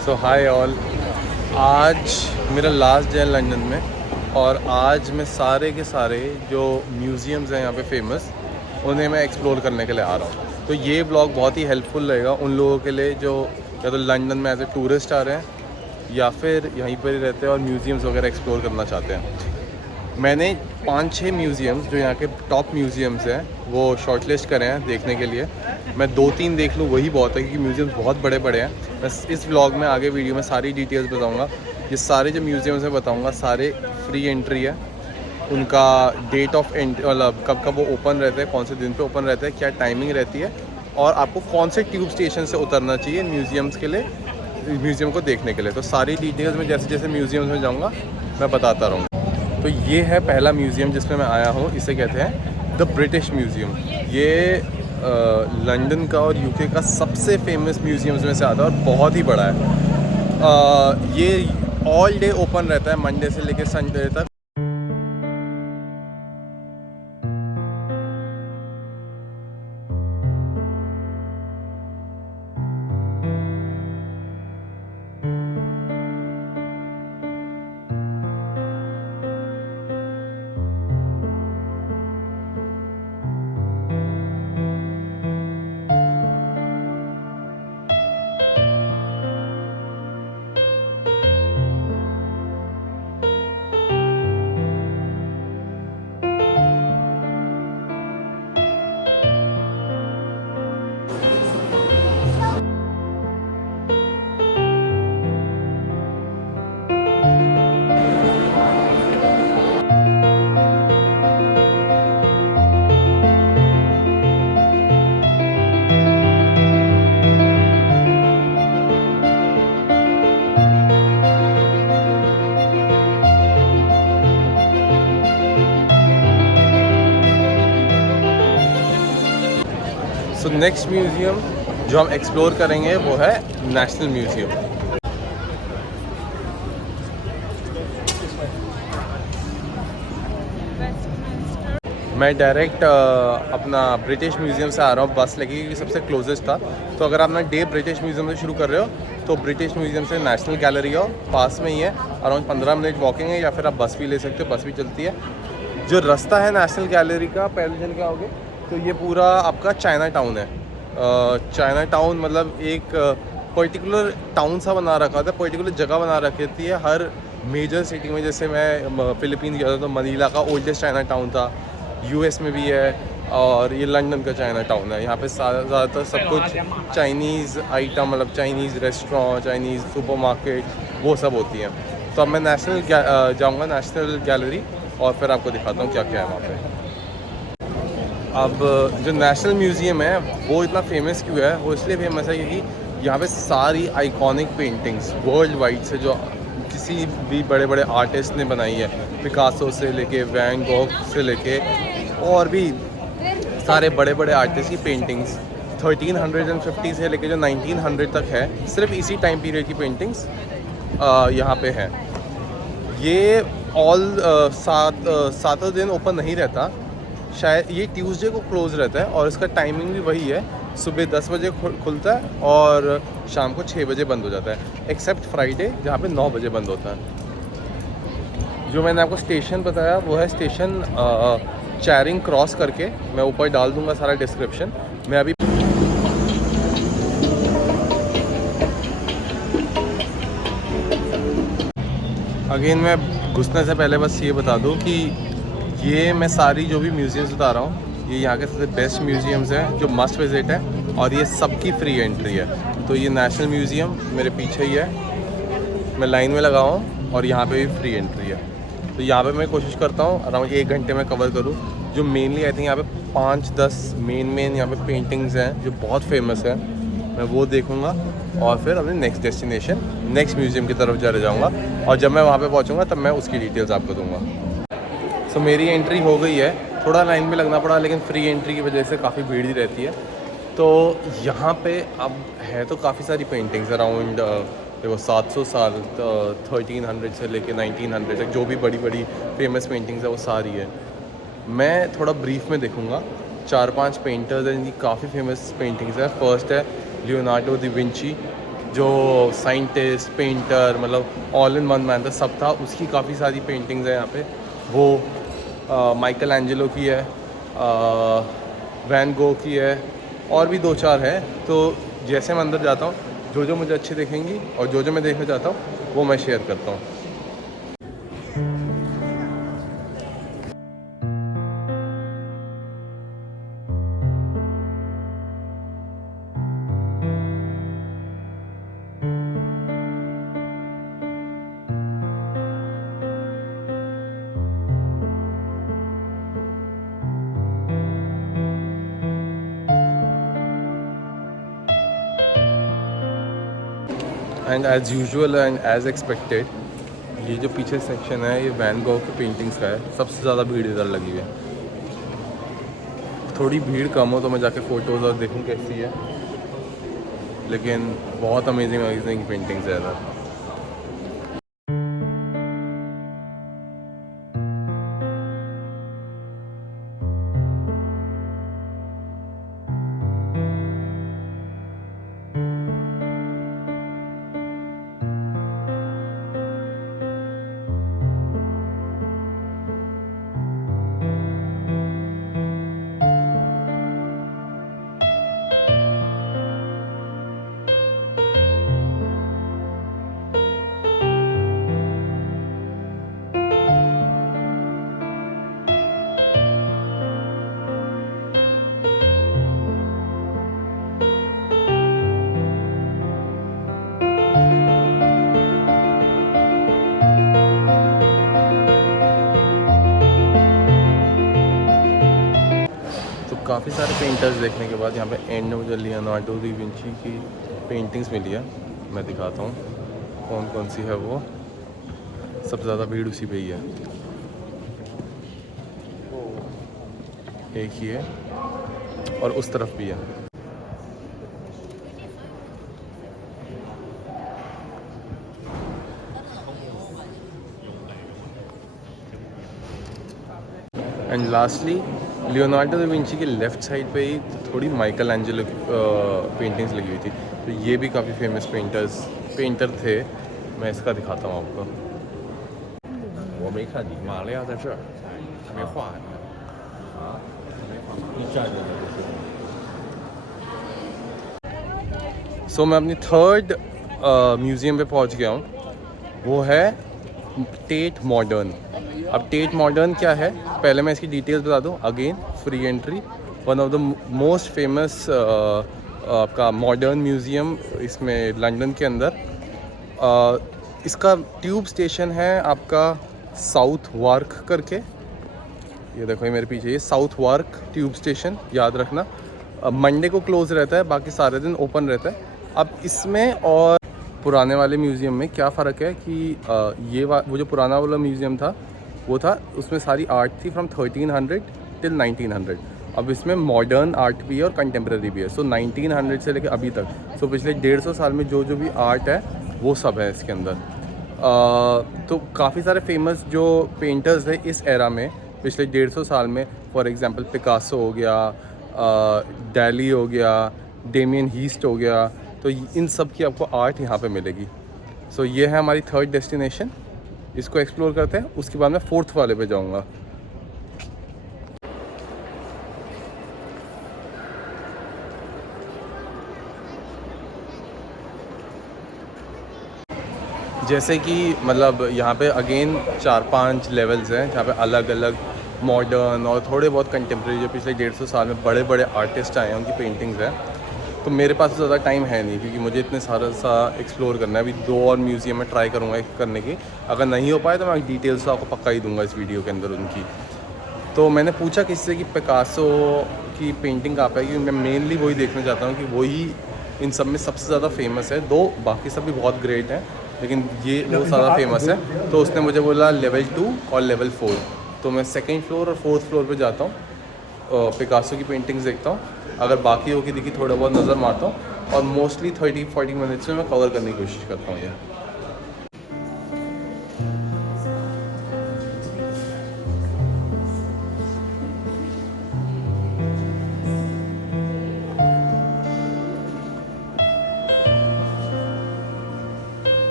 सो hi all. आज मेरा last day है लंदन में और आज मैं सारे के सारे जो म्यूज़ियम्स हैं यहाँ पे फेमस उन्हें मैं एक्सप्लोर करने के लिए आ रहा हूँ। तो ये ब्लॉग बहुत ही हेल्पफुल रहेगा उन लोगों के लिए जो या तो लंदन में एज ए टूरिस्ट आ रहे हैं या फिर यहीं पर ही रहते हैं और म्यूज़ियम्स वगैरह एक्सप्लोर करना चाहते हैं। मैंने 5-6 म्यूज़ियम्स जो यहाँ के टॉप म्यूज़ियम्स हैं वो शॉर्टलिस्ट करे हैं देखने के लिए। मैं 2-3 देख लूँ वही बहुत है, क्योंकि म्यूज़ियम्स बहुत बड़े बड़े हैं। मैं इस व्लॉग में आगे वीडियो में सारी डिटेल्स बताऊँगा। ये सारे जो म्यूज़ियम्स में बताऊँगा सारे फ्री एंट्री है। उनका डेट ऑफ एंट्री मतलब कब कब वो ओपन रहते हैं, कौन से दिन पे ओपन रहते हैं, क्या टाइमिंग रहती है और आपको कौन से ट्यूब स्टेशन से उतरना चाहिए म्यूज़ियम्स के लिए, म्यूज़ियम को देखने के लिए। तो सारी डिटेल्स में जैसे जैसे म्यूज़ियम्स में जाऊँगा मैं बताता रहूँगा। तो ये है पहला म्यूज़ियम जिसमें मैं आया हूँ, इसे कहते हैं द ब्रिटिश म्यूज़ियम। ये लंदन का और यूके का सबसे फेमस म्यूज़ियम्स में से आता है और बहुत ही बड़ा है। ये ऑल डे ओपन रहता है, मंडे से लेकर संडे तक। सो नेक्स्ट म्यूज़ियम जो हम एक्सप्लोर करेंगे वो है नेशनल म्यूज़ियम। मैं डायरेक्ट अपना ब्रिटिश म्यूज़ियम से आ रहा हूँ बस लेके, क्योंकि सबसे क्लोजेस्ट था। तो अगर आप अपना डे ब्रिटिश म्यूज़ियम से शुरू कर रहे हो तो ब्रिटिश म्यूज़ियम से नेशनल गैलरी आओ, पास में ही है, अराउंड 15 मिनट वॉकिंग है, या फिर आप बस भी ले सकते हो, बस भी चलती है। जो रास्ता है नेशनल गैलरी का, पहले दिन क्या आओगे तो ये पूरा आपका चाइना टाउन है। चाइना टाउन मतलब एक पर्टिकुलर टाउन सा बना रखा था, पर्टिकुलर जगह बना रखी है हर मेजर सिटी में। जैसे मैं फ़िलीपींस गया था तो मनीला का ओल्डेस्ट चाइना टाउन था, यूएस में भी है, और ये लंदन का चाइना टाउन है। यहाँ पे ज़्यादातर सब कुछ चाइनीज़ आइटम, मतलब चाइनीज़ रेस्टोरेंट, चाइनीज़ सुपरमार्केट वो सब होती हैं। तो अब मैं नेशनल जाऊँगा नेशनल गैलरी और फिर आपको दिखाता हूँ क्या क्या है वहाँ पे। अब जो नेशनल म्यूज़ियम है वो इतना फेमस क्यों है? वो इसलिए फेमस है क्योंकि यहाँ पे सारी आइकॉनिक पेंटिंग्स वर्ल्ड वाइड से जो किसी भी बड़े बड़े आर्टिस्ट ने बनाई है, पिकासो से लेके वैन गॉग से लेके और भी सारे बड़े बड़े आर्टिस्ट की पेंटिंग्स 1350 से लेके जो 1900 तक है, सिर्फ इसी टाइम पीरियड की पेंटिंग्स यहाँ पे हैं। ये सातों दिन ओपन नहीं रहता, शायद ये ट्यूसडे को क्लोज़ रहता है और इसका टाइमिंग भी वही है, सुबह 10 बजे खुलता है और शाम को 6 बजे बंद हो जाता है, एक्सेप्ट फ्राइडे जहाँ पे 9 बजे बंद होता है। जो मैंने आपको स्टेशन बताया वो है स्टेशन चैरिंग क्रॉस करके, मैं ऊपर डाल दूँगा सारा डिस्क्रिप्शन। मैं अभी अगेन मैं घुसने से पहले बस ये बता दूँ कि ये मैं सारी जो भी म्यूज़ियम्स बता रहा हूँ ये यहाँ के सबसे बेस्ट म्यूज़ियम्स हैं जो मस्ट विज़िट है, और ये सबकी फ्री एंट्री है। तो ये नेशनल म्यूज़ियम मेरे पीछे ही है, मैं लाइन में लगा हूँ और यहाँ पे भी फ्री एंट्री है। तो यहाँ पे मैं कोशिश करता हूँ अराउंड 1 घंटे में कवर करूँ। जो मेनली आई थिंक यहाँ पे 5-10 मेन यहाँ पे पेंटिंग्स हैं जो बहुत फेमस हैं, मैं वो देखूँगा और फिर अपने नेक्स्ट डेस्टिनेशन नेक्स्ट म्यूज़ियम की तरफ चले जाऊँगा, और जब मैं वहाँ पे पहुँचूँगा तब मैं उसकी डिटेल्स आपको दूँगा। सो मेरी एंट्री हो गई है, थोड़ा लाइन में लगना पड़ा लेकिन फ्री एंट्री की वजह से काफ़ी भीड़ ही रहती है। तो यहाँ पे अब है तो काफ़ी सारी पेंटिंग्स अराउंड देखो 700 साल 1300 से लेके 1900 तक जो भी बड़ी बड़ी फेमस पेंटिंग्स है वो सारी है। मैं थोड़ा ब्रीफ में देखूँगा, 4-5 पेंटर्स हैं जिनकी काफ़ी फेमस पेंटिंग्स है। फर्स्ट है लियोनार्डो दा विंची, जो साइंटिस्ट, पेंटर, मतलब ऑल इन वन मैन था, सब था। उसकी काफ़ी सारी पेंटिंग्स हैं यहाँ पे। वो माइकल एंजेलो की है, वैन गो की है, और भी 2-4 है। तो जैसे मैं अंदर जाता हूँ, जो जो मुझे अच्छी दिखेंगी और जो जो मैं देखना चाहता हूँ वो मैं शेयर करता हूँ। And as usual and as expected, ये जो पीछे सेक्शन है ये वैन गॉग की पेंटिंग्स का है। सबसे ज़्यादा भीड़ इधर लगी हुई है। थोड़ी भीड़ कम हो तो मैं जाके फ़ोटोज़ और देखूँ कैसी है, लेकिन बहुत अमेजिंग अमेजिंग पेंटिंग्स है इधर। काफ़ी सारे पेंटर्स देखने के बाद यहाँ पे एंड में मुझे लियोनार्डो दा विंची की पेंटिंग्स मिली है। मैं दिखाता हूँ कौन कौन सी है वो। सबसे ज़्यादा भीड़ उसी पे ही है। एक ही है और उस तरफ भी है। And lastly Leonardo da Vinci की लेफ़्ट साइड पे ही थोड़ी माइकल एंजेलो की पेंटिंग्स लगी हुई थी। तो ये भी काफ़ी फेमस पेंटर थे। मैं इसका दिखाता हूँ आपको। 我没看你，马利亚在这儿，还没画呢。啊？你站着呢，不是？ सो मैं अपनी थर्ड म्यूज़ियम पे पहुँच गया हूँ। वो है टेट मॉडर्न। अब टेट मॉडर्न क्या है, पहले मैं इसकी डिटेल्स बता दूँ। Again free entry, one of the most famous आपका मॉडर्न म्यूज़ियम इसमें लंदन के अंदर। इसका ट्यूब स्टेशन है आपका साउथ वार्क करके। ये देखो ये मेरे पीछे, ये साउथ वार्क ट्यूब स्टेशन, याद रखना। मंडे को क्लोज़ रहता है, बाकी सारे दिन ओपन रहता है। अब इसमें और पुराने वाले म्यूज़ियम में क्या फ़र्क है कि ये वो जो पुराना वाला म्यूज़ियम था वो था, उसमें सारी आर्ट थी फ्रॉम 1300 टिल 1900। अब इसमें मॉडर्न आर्ट भी है और कंटेम्प्रेरी भी है। सो 1900 से लेकर अभी तक, सो पिछले 150 साल में जो जो भी आर्ट है वो सब है इसके अंदर। तो काफ़ी सारे फेमस जो पेंटर्स थे इस एरा में पिछले 150 साल में, फॉर एग्ज़ाम्पल पिकासो हो गया, डैली हो गया, डेमियन हीस्ट हो गया। तो इन सब की आपको आर्ट यहाँ पे मिलेगी। सो ये है हमारी थर्ड डेस्टिनेशन। इसको एक्सप्लोर करते हैं, उसके बाद मैं फोर्थ वाले पे जाऊँगा। जैसे कि मतलब यहाँ पे अगेन 4-5 लेवल्स हैं जहाँ पे अलग अलग मॉडर्न और थोड़े बहुत कंटेम्प्रेरी जो पिछले 150 साल में बड़े बड़े आर्टिस्ट आए हैं उनकी पेंटिंग्स हैं। तो मेरे पास ज़्यादा टाइम है नहीं क्योंकि मुझे इतने सारा एक्सप्लोर करना है। अभी 2 और म्यूज़ियम में ट्राई करूँगा करने की। अगर नहीं हो पाए तो मैं डिटेल्स आपको पक्का ही दूंगा इस वीडियो के अंदर उनकी। तो मैंने पूछा किसी से कि पिकासो की पेंटिंग कहाँ पे है, क्योंकि मैं मेनली वही देखना चाहता हूँ कि वही इन सब में सबसे ज़्यादा फेमस है। दो बाकी सब भी बहुत ग्रेट हैं लेकिन ये वो ज़्यादा फेमस है। तो उसने मुझे बोला लेवल 2 और लेवल 4। तो मैं सेकेंड फ्लोर और फोर्थ फ्लोर पे जाता हूँ, पिकासो की पेंटिंग्स देखता हूँ। अगर बाकी होगी दिखी थोड़ा बहुत नज़र मारता हूँ और मोस्टली 30-40 मिनट्स में मैं कवर करने की कोशिश करता हूँ ये।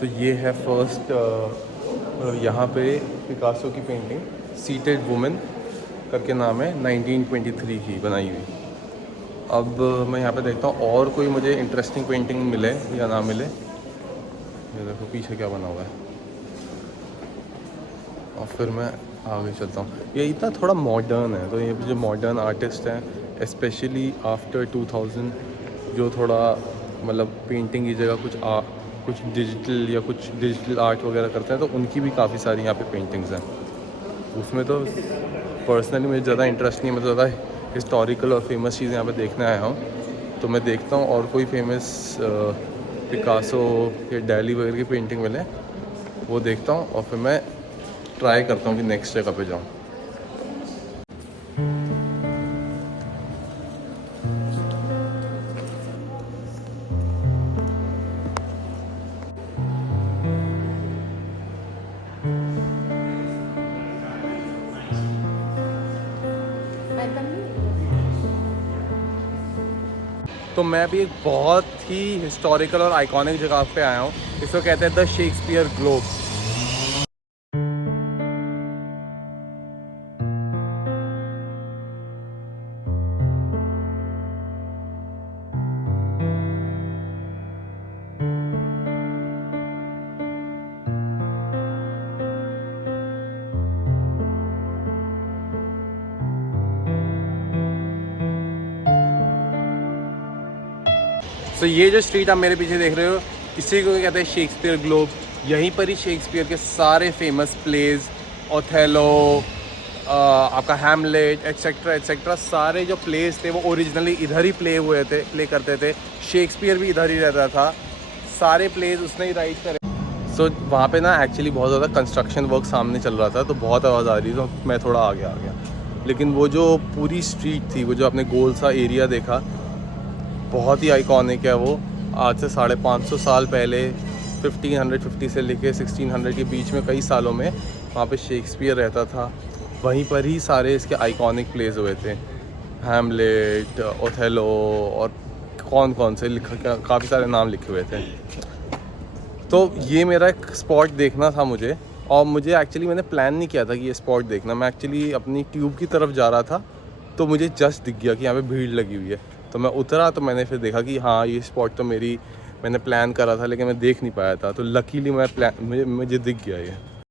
तो ये है फर्स्ट यहाँ पे पिकासो की पेंटिंग सीटेड वुमेन करके नाम है, 1923 की बनाई हुई। अब मैं यहाँ पे देखता हूँ और कोई मुझे इंटरेस्टिंग पेंटिंग मिले या ना मिले। ये देखो पीछे क्या बना हुआ है, और फिर मैं आगे चलता हूँ। ये इतना थोड़ा मॉडर्न है, तो ये जो मॉडर्न आर्टिस्ट हैं स्पेशली आफ्टर 2000 जो थोड़ा मतलब पेंटिंग की जगह कुछ डिजिटल आर्ट वगैरह करते हैं, तो उनकी भी काफ़ी सारी यहाँ पे पेंटिंग्स हैं। उसमें तो पर्सनली मुझे ज़्यादा इंटरेस्ट नहीं है, मैं तो ज़्यादा हिस्टोरिकल और फेमस चीज़ें यहाँ पे देखने आया हूँ। तो मैं देखता हूँ और कोई फेमस पिकासो या डैली वगैरह की पेंटिंग मिले वो देखता हूँ, और फिर मैं ट्राई करता हूँ कि नेक्स्ट जगह पे जाऊँ। तो मैं भी एक बहुत ही हिस्टोरिकल और आइकॉनिक जगह पे आया हूँ, इसको कहते हैं द शेक्सपियर ग्लोब। तो ये जो स्ट्रीट आप मेरे पीछे देख रहे हो, इसी को कहते हैं शेक्सपियर ग्लोब। यहीं पर ही शेक्सपियर के सारे फेमस प्लेज, ओथेलो, आपका हैमलेट एट्सेट्रा एट्सेट्रा, सारे जो प्लेस थे वो ओरिजिनली इधर ही प्ले करते थे। शेक्सपियर भी इधर ही रहता था, सारे प्लेज उसने ही राइट करे। सो वहाँ पे ना एक्चुअली बहुत ज़्यादा कंस्ट्रक्शन वर्क सामने चल रहा था, तो बहुत आवाज़ आ रही थी, तो मैं थोड़ा आगे आ गया। लेकिन वो जो पूरी स्ट्रीट थी, वो जो आपने गोल सा एरिया देखा, बहुत ही आइकॉनिक है वो। आज से 550 साल पहले 1550 से लेके 1600 के बीच में कई सालों में वहाँ पे शेक्सपियर रहता था। वहीं पर ही सारे इसके आइकॉनिक प्लेस हुए थे, हैमलेट, ओथेलो और कौन से काफ़ी सारे नाम लिखे हुए थे। तो ये मेरा एक स्पॉट देखना था मुझे, और मुझे एक्चुअली मैंने प्लान नहीं किया था कि ये स्पॉट देखना। मैं एक्चुअली अपनी ट्यूब की तरफ जा रहा था, तो मुझे जस्ट दिख गया कि यहाँ पे भीड़ लगी हुई है। तो मैं उतरा, तो मैंने फिर देखा कि हाँ ये स्पॉट तो मैंने प्लान करा था, लेकिन मैं देख नहीं पाया था। तो लकीली मुझे दिख गया ये।